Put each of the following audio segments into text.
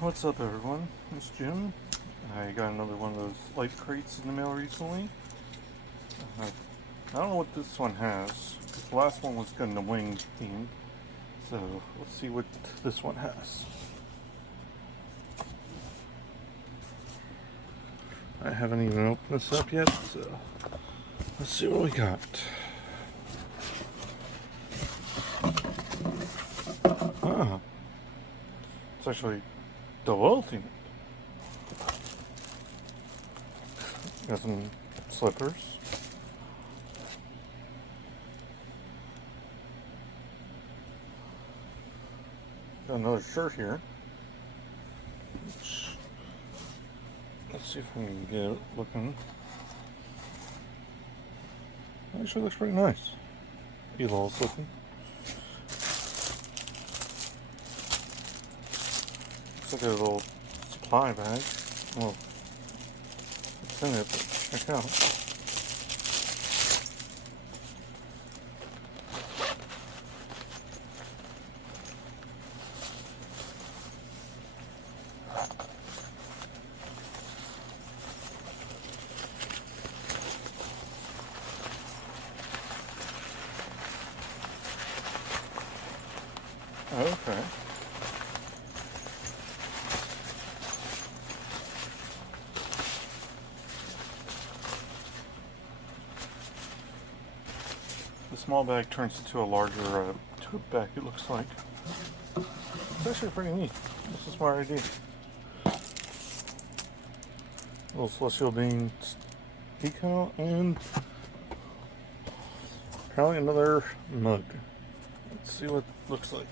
What's up, everyone? It's Jim. I got another one of those light crates in the mail recently. I don't know what this one has, because the last one was Gundam Wing themed. So let's see what this one has. I haven't even opened this up yet, so let's see what we got. Ah, it's actually double themed. Got some slippers. Got another shirt here. Let's see if we can get it looking. Actually looks pretty nice. Evol's looking. Looks like a little supply bag. Well, it's in it, but check out. Okay. The small bag turns into a larger tote bag, it looks like. It's actually pretty neat. This is a smart idea. Little celestial bean decal and apparently another mug. Let's see what it looks like.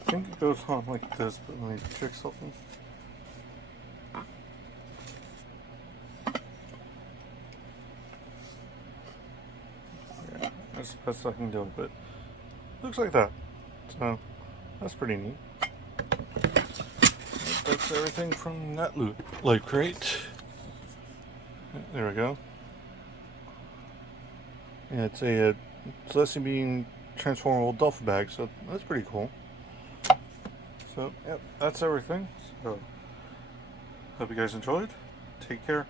I think it goes on like this, but let me check something. Yeah, that's the best I can do, but looks like that. So that's pretty neat. That's everything from that light crate. There we go. Yeah, it's a celestial bean transformable duffel bag, so that's pretty cool. So, yep, that's everything. So, hope you guys enjoyed. Take care.